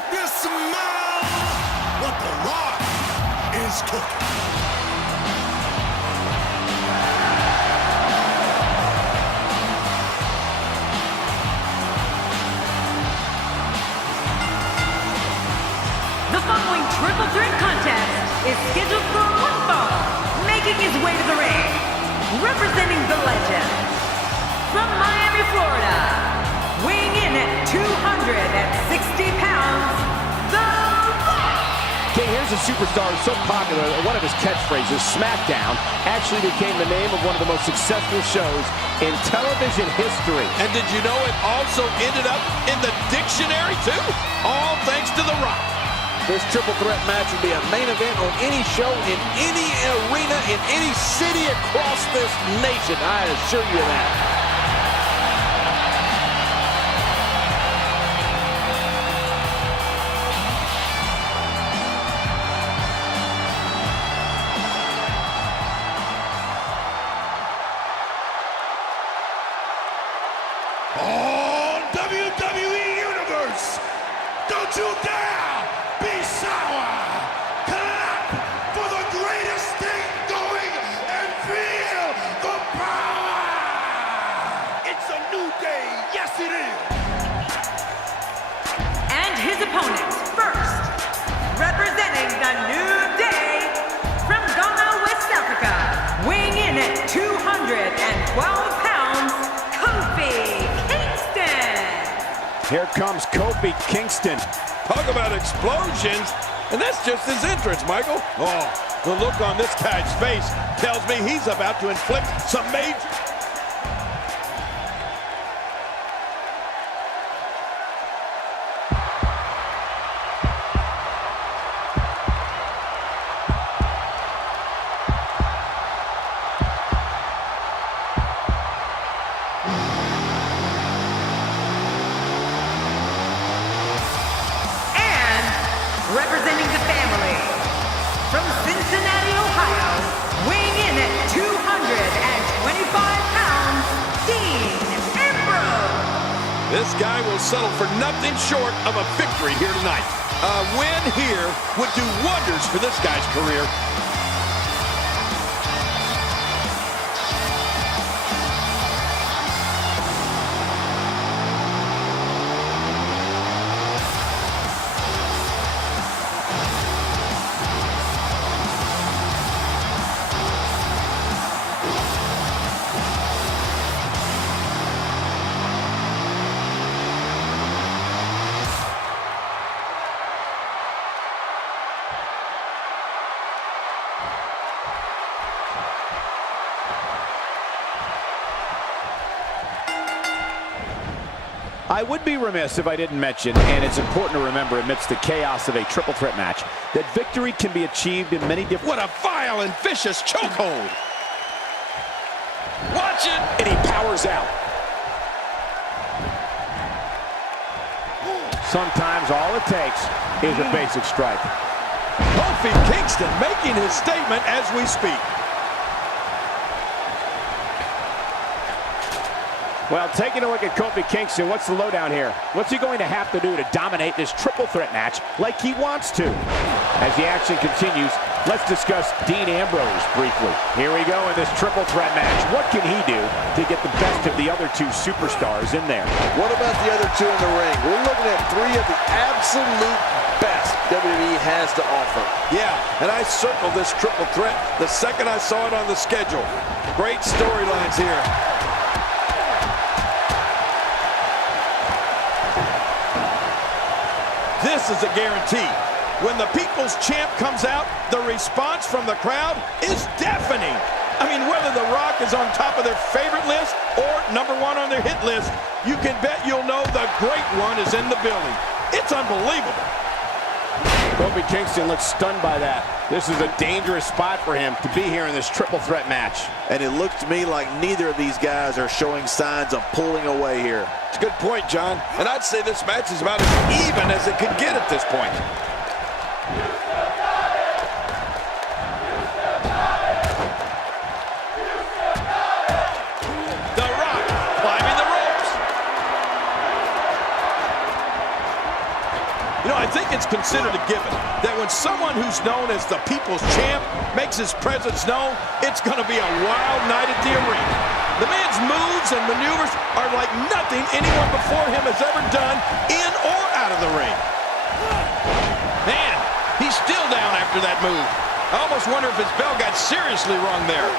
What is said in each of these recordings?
if you smell what The Rock is cooking. The following triple threat contest is scheduled for one fall, making his way to the ring, representing the legend, from Miami, Florida, weighing in at 260 pounds, The Rock! Okay, here's a superstar so popular that one of his catchphrases, SmackDown, actually became the name of one of the most successful shows in television history. And did you know it also ended up in the dictionary too? All thanks to The Rock. This triple threat match would be a main event on any show, in any arena, in any city across this nation. I assure you that. Oh, WWE Universe, don't you dare be sour. Clap for the greatest thing going and feel the power. It's a new day. Yes, it is. And his opponent, first, representing the New Day, from Ghana, West Africa, weighing in at 212 pounds, Kofi Kingston. Here comes Kofi Kingston. Talk about explosions, and that's just his entrance, Michael. Oh, the look on this guy's face tells me he's about to inflict some major... Representing the family, from Cincinnati, Ohio, weighing in at 225 pounds, Dean Ambrose. This guy will settle for nothing short of a victory here tonight. A win here would do wonders for this guy's career. I would be remiss if I didn't mention, and it's important to remember amidst the chaos of a triple threat match, that victory can be achieved in many different... What a vile and vicious chokehold! Watch it! And he powers out. Sometimes all it takes is a basic strike. Kofi Kingston making his statement as we speak. Well, taking a look at Kofi Kingston, what's the lowdown here? What's he going to have to do to dominate this triple threat match like he wants to? As the action continues, let's discuss Dean Ambrose briefly. Here we go in this triple threat match. What can he do to get the best of the other two superstars in there? What about the other two in the ring? We're looking at three of the absolute best WWE has to offer. Yeah, and I circled this triple threat the second I saw it on the schedule. Great storylines here. This is a guarantee. When the People's Champ comes out, the response from the crowd is deafening. I mean, whether The Rock is on top of their favorite list or #1 on their hit list, you can bet you'll know the great one is in the building. It's unbelievable. Kofi Kingston looks stunned by that. This is a dangerous spot for him to be here in this triple threat match. And it looks to me like neither of these guys are showing signs of pulling away here. It's a good point, John. And I'd say this match is about as even as it could get at this point. The Rock climbing the ropes. You know, I think considered a given that when someone who's known as the People's Champ makes his presence known, it's going to be a wild night at the arena. The man's moves and maneuvers are like nothing anyone before him has ever done in or out of the ring. Man, he's still down after that move. I almost wonder if his bell got seriously wrong there.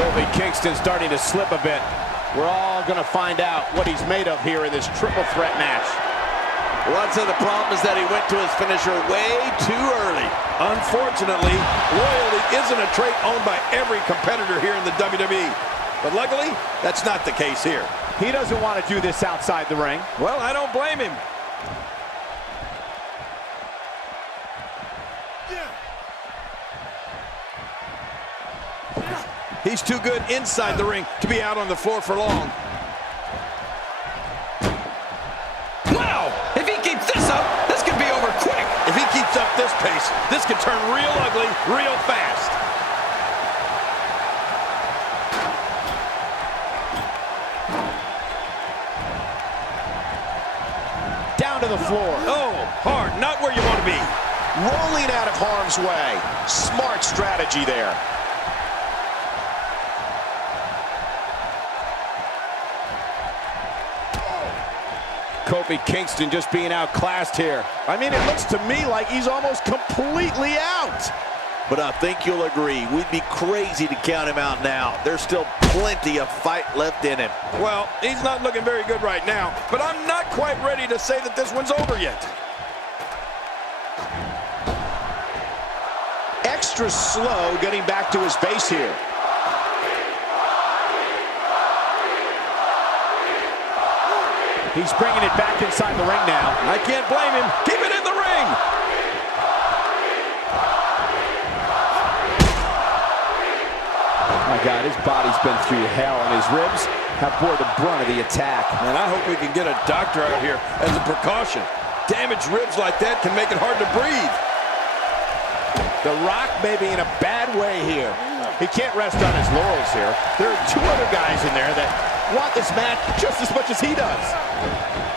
Kofi Kingston starting to slip a bit. We're all going to find out what he's made of here in this triple threat match. Well, I'd say the problem is that he went to his finisher way too early. Unfortunately, loyalty isn't a trait owned by every competitor here in the WWE. But luckily, that's not the case here. He doesn't want to do this outside the ring. Well, I don't blame him. He's too good inside the ring to be out on the floor for long. Wow! If he keeps this up, this could be over quick. If he keeps up this pace, this could turn real ugly real fast. Down to the floor. Oh, hard. Not where you want to be. Rolling out of harm's way. Smart strategy there. Kofi Kingston just being outclassed here. I mean, it looks to me like he's almost completely out. But I think you'll agree, we'd be crazy to count him out now. There's still plenty of fight left in him. Well, he's not looking very good right now, but I'm not quite ready to say that this one's over yet. Extra slow getting back to his base here. He's bringing it back inside the ring now. I can't blame him. Keep it in the ring. Oh my God, his body's been through hell, and his ribs have bore the brunt of the attack. And I hope we can get a doctor out here as a precaution. Damaged ribs like that can make it hard to breathe. The Rock may be in a bad way here. He can't rest on his laurels here. There are two other guys in there that want this match just as much as he does.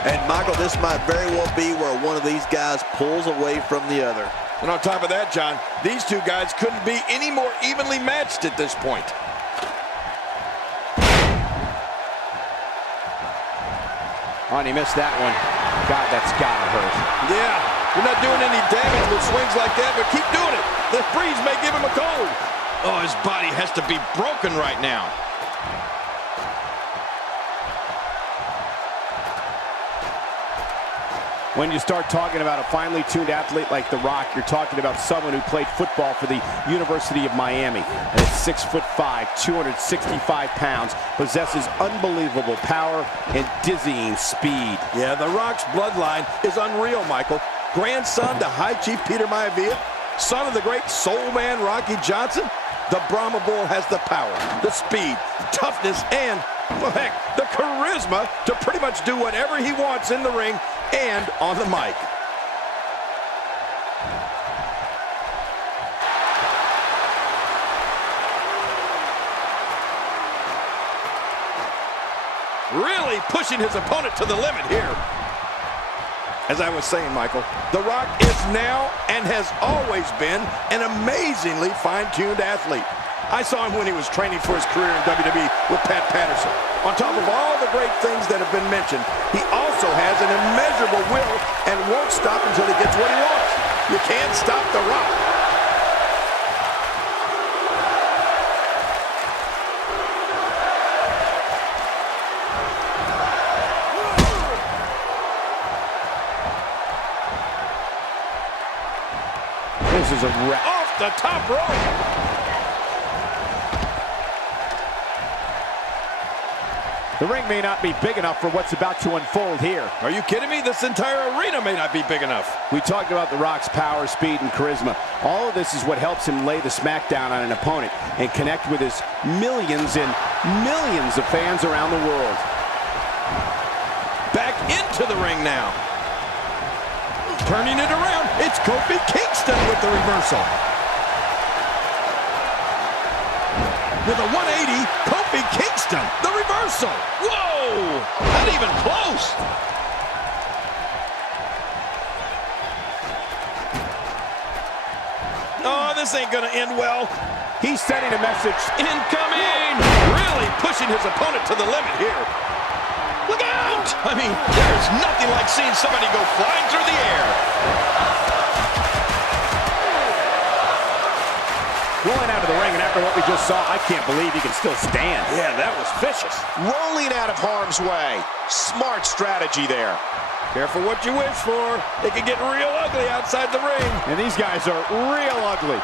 And Michael, this might very well be where one of these guys pulls away from the other. And on top of that, John, these two guys couldn't be any more evenly matched at this point. Oh, and he missed that one. God, that's gotta hurt. Yeah, you're not doing any damage with swings like that, but keep doing it. The breeze may give him a cold. Oh, his body has to be broken right now. When you start talking about a finely tuned athlete like The Rock, you're talking about someone who played football for the University of Miami. And at 6'5", 265 pounds, possesses unbelievable power and dizzying speed. Yeah, The Rock's bloodline is unreal, Michael. Grandson to High Chief Peter Maivia, son of the great soul man Rocky Johnson. The Brahma Bull has the power, the speed, the toughness, and, well, heck, the charisma to pretty much do whatever he wants in the ring and on the mic. Really pushing his opponent to the limit here. As I was saying, Michael, The Rock is now and has always been an amazingly fine-tuned athlete. I saw him when he was training for his career in WWE with Pat Patterson. On top of all the great things that have been mentioned, he also has an immeasurable will and won't stop until he gets what he wants. You can't stop The Rock. This is a wreck. Off the top rope. The ring may not be big enough for what's about to unfold here. Are you kidding me? This entire arena may not be big enough. We talked about The Rock's power, speed, and charisma. All of this is what helps him lay the smackdown on an opponent and connect with his millions and millions of fans around the world. Back into the ring now. Turning it around, it's Kofi Kingston with the reversal. With a 180, Kofi Kingston, the reversal. Whoa, not even close. this ain't gonna end well. He's sending a message. Incoming! Really pushing his opponent to the limit here. Look out! I mean, there's nothing like seeing somebody go flying through the air. Rolling out of the ring, and after what we just saw, I can't believe he can still stand. Yeah, that was vicious. Rolling out of harm's way. Smart strategy there. Careful what you wish for. It can get real ugly outside the ring. And these guys are real ugly.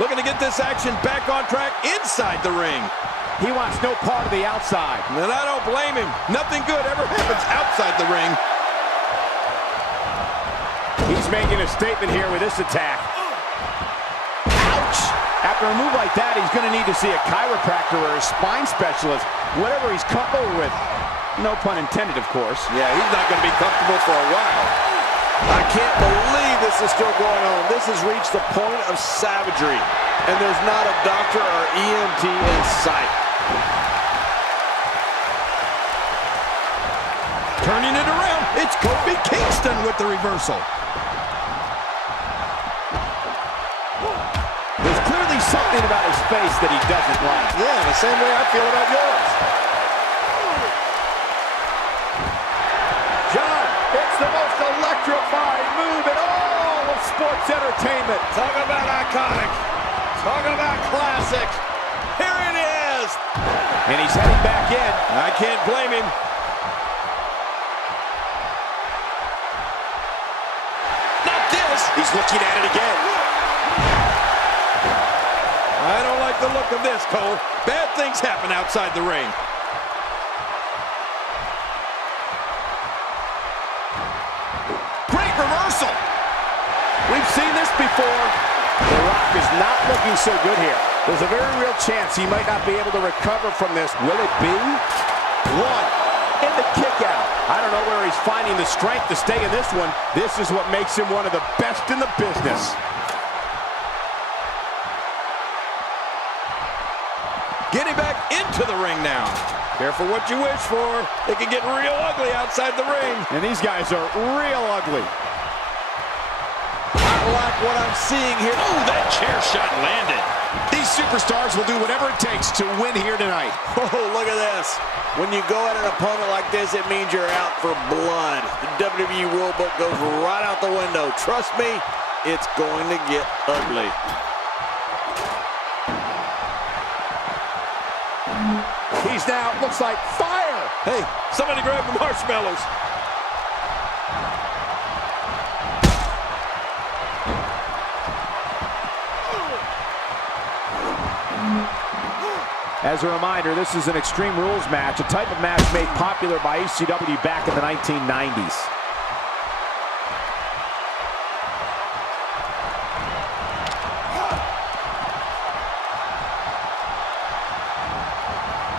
Looking to get this action back on track inside the ring. He wants no part of the outside. And I don't blame him. Nothing good ever happens outside the ring. He's making a statement here with this attack. Ouch! After a move like that, he's going to need to see a chiropractor or a spine specialist, whatever he's comfortable with. No pun intended, of course. Yeah, he's not going to be comfortable for a while. I can't believe this is still going on. This has reached the point of savagery, and there's not a doctor or EMT in sight. Turning it around, it's Kofi Kingston with the reversal. There's clearly something about his face that he doesn't like. Yeah, the same way I feel about yours. John, it's the most electrifying move in all of sports entertainment. Talk about iconic. Talk about classic. Here it is. And he's heading back in. I can't blame him. Not this. He's looking at it again. I don't like the look of this, Cole. Bad things happen outside the ring. Great reversal. We've seen this before. The Rock is not looking so good here. There's a very real chance he might not be able to recover from this. Will it be? One. And the kick out. I don't know where he's finding the strength to stay in this one. This is what makes him one of the best in the business. Getting back into the ring now. Careful what you wish for. It can get real ugly outside the ring. And these guys are real ugly. I like what I'm seeing here. Oh, that chair shot landed. These superstars will do whatever it takes to win here tonight. Oh, look at this. When you go at an opponent like this, it means you're out for blood. The WWE rulebook goes right out the window. Trust me, it's going to get ugly. He's now, looks like fire. Hey, somebody grab the marshmallows. As a reminder, this is an Extreme Rules match, a type of match made popular by ECW back in the 1990s.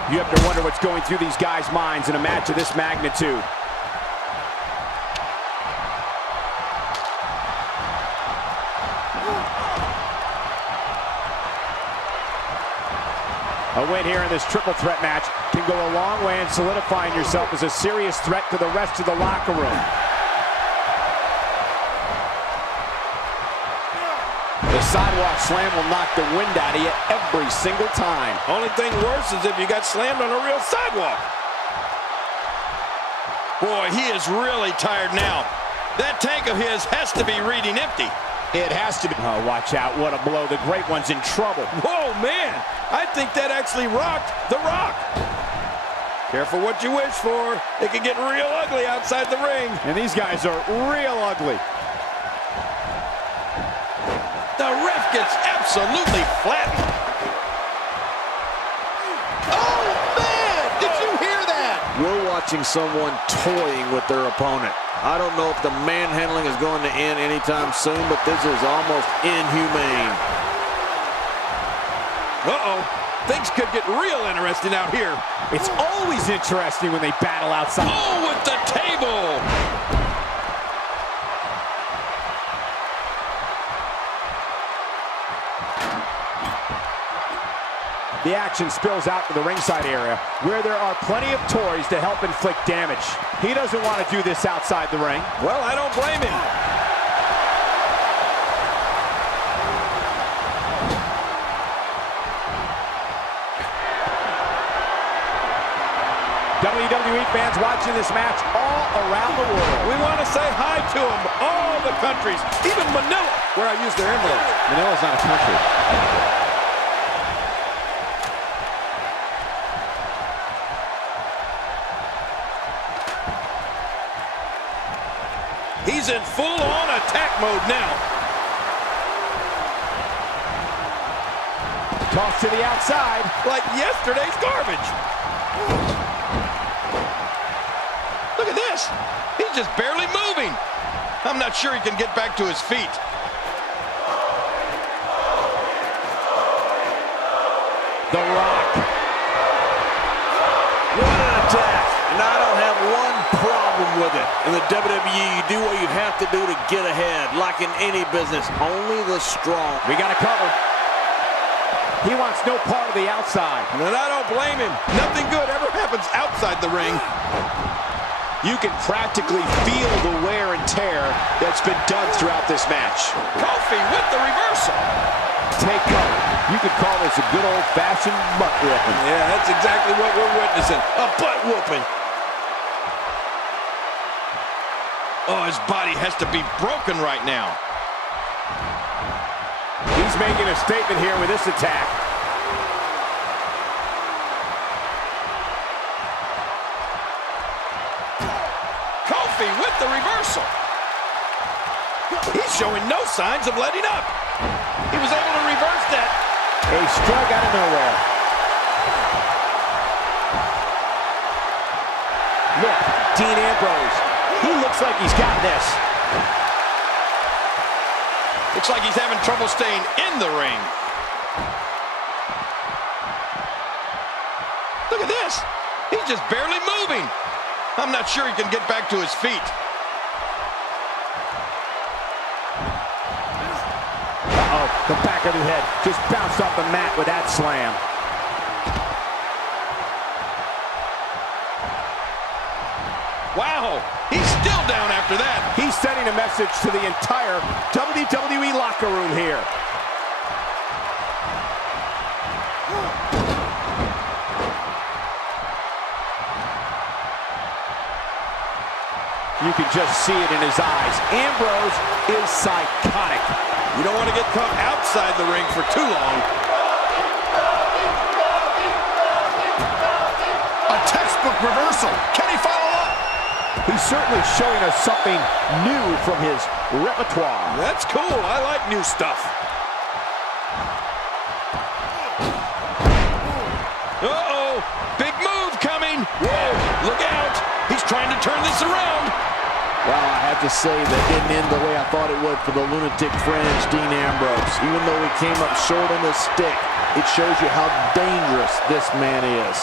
You have to wonder what's going through these guys' minds in a match of this magnitude. A win here in this triple threat match can go a long way in solidifying yourself as a serious threat to the rest of the locker room. The sidewalk slam will knock the wind out of you every single time. Only thing worse is if you got slammed on a real sidewalk. Boy, he is really tired now. That tank of his has to be reading empty. It has to be. Oh, watch out. What a blow. The Great One's in trouble. Whoa, man. I think that actually rocked the Rock. Careful what you wish for. It can get real ugly outside the ring. And these guys are real ugly. The ref gets absolutely flattened. Oh, man! Did you hear that? We're watching someone toying with their opponent. I don't know if the manhandling is going to end anytime soon, but this is almost inhumane. Uh-oh. Things could get real interesting out here. It's always interesting when they battle outside. Oh, with the table! The action spills out to the ringside area, where there are plenty of toys to help inflict damage. He doesn't want to do this outside the ring. Well, I don't blame him. WWE fans watching this match all around the world. We want to say hi to them, all the countries, even Manila, where I use their envelopes. Manila's not a country. He's in full-on attack mode now. Toss to the outside. Like yesterday's garbage. Look at this. He's just barely moving. I'm not sure he can get back to his feet. The Rock. What an attack. And I don't have one problem with it. In the WWE, you do what you have to do to get ahead. Like in any business, only the strong. We got to cover. He wants no part of the outside. And I don't blame him. Nothing good ever happens outside the ring. You can practically feel the wear and tear that's been done throughout this match. Kofi with the reversal. Take cover. You could call this a good old-fashioned butt whooping. Yeah, that's exactly what we're witnessing. A butt whooping. Oh, his body has to be broken right now. He's making a statement here with this attack. Kofi with the reversal. He's showing no signs of letting up. He was able to reverse that. A strike out of nowhere. Look, Dean Ambrose. He looks like he's got this. Looks like he's having trouble staying in the ring. Look at this. He's just barely moving. I'm not sure he can get back to his feet. Uh-oh, the back of his head just bounced off the mat with that slam. Wow, he's still down after that. He's sending a message to the entire WWE locker room here. You can just see it in his eyes. Ambrose is psychotic. You don't want to get caught outside the ring for too long. A textbook reversal. Can he follow up? He's certainly showing us something new from his repertoire. That's cool. I like new stuff. Uh-oh. Big move coming. Whoa. Look out. He's trying to turn this around. Well, I have to say that didn't end the way I thought it would for the lunatic fringe Dean Ambrose. Even though he came up short on the stick, it shows you how dangerous this man is.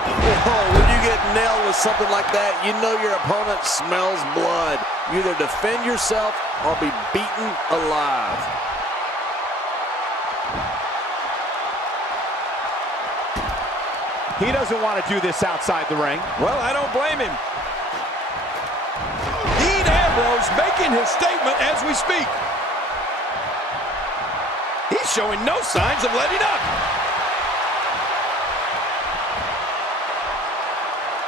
Whoa, when you get nailed with something like that, you know your opponent smells blood. You either defend yourself or be beaten alive. He doesn't want to do this outside the ring. Well, I don't blame him. Dean Ambrose making his statement as we speak. He's showing no signs of letting up.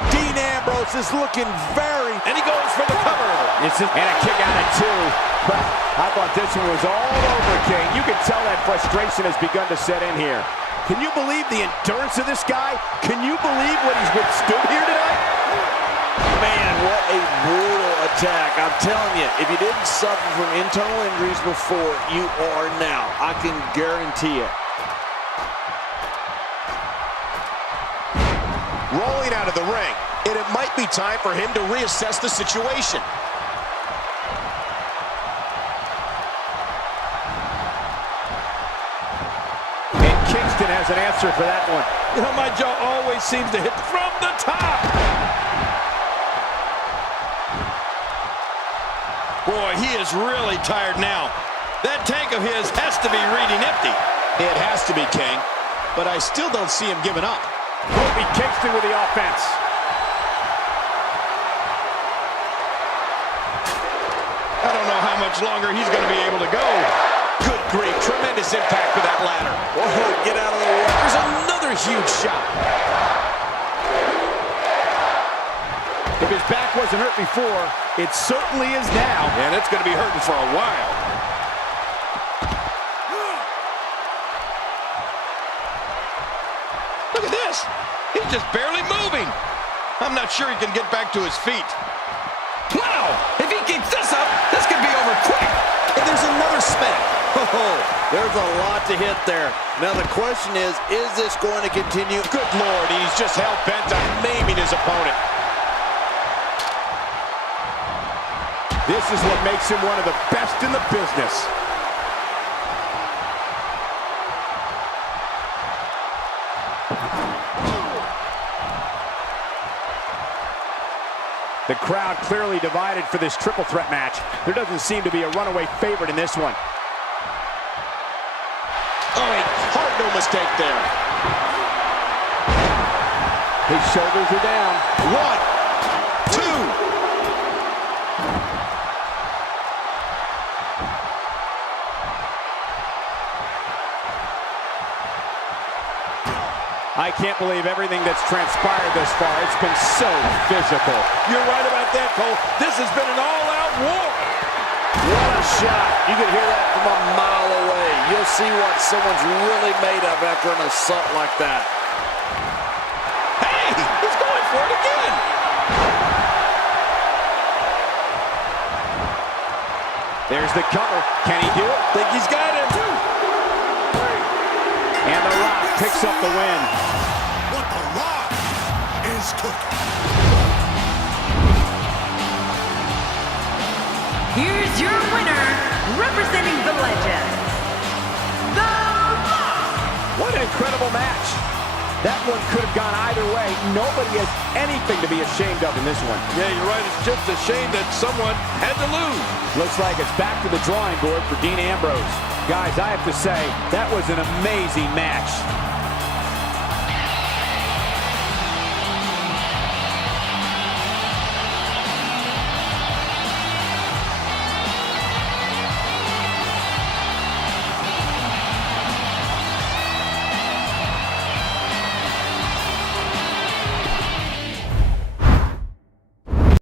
Dean Ambrose is looking very... And he goes for the cover. And a kick out at two. But I thought this one was all over, King. You can tell that frustration has begun to set in here. Can you believe the endurance of this guy? Can you believe what he's withstood here tonight? Man, what a brutal attack. I'm telling you, if you didn't suffer from internal injuries before, you are now. I can guarantee it. Rolling out of the ring, and it might be time for him to reassess the situation. And Kingston has an answer for that one. You know, my jaw always seems to hit from the top. Boy, he is really tired now. That tank of his has to be reading empty. It has to be, King, but I still don't see him giving up. Kofi Kingston with the offense. I don't know how much longer he's going to be able to go. Good grief, tremendous impact with that ladder. Whoa, get out of the way. There's another huge shot. Rock wasn't hurt before, it certainly is now. And it's going to be hurting for a while. Look at this. He's just barely moving. I'm not sure he can get back to his feet. Wow! If he keeps this up, this could be over quick. And there's another smack. Oh, there's a lot to hit there. Now the question is this going to continue? Good Lord, he's just hell-bent on maiming his opponent. This is what makes him one of the best in the business. The crowd clearly divided for this triple threat match. There doesn't seem to be a runaway favorite in this one. Hard no mistake there. His shoulders are down. 1, 2. I can't believe everything that's transpired thus far. It's been so physical. You're right about that, Cole. This has been an all-out war. What a shot. You can hear that from a mile away. You'll see what someone's really made of after an assault like that. Hey, he's going for it again. There's the cover. Can he do it? Think he's got him. 2, 3. And The Rock picks up the win. What The Rock is cooking. Here's your winner, representing the legend, The Rock. What an incredible match. That one could have gone either way. Nobody has anything to be ashamed of in this one. Yeah, you're right. It's just a shame that someone had to lose. Looks like it's back to the drawing board for Dean Ambrose. Guys, I have to say, that was an amazing match.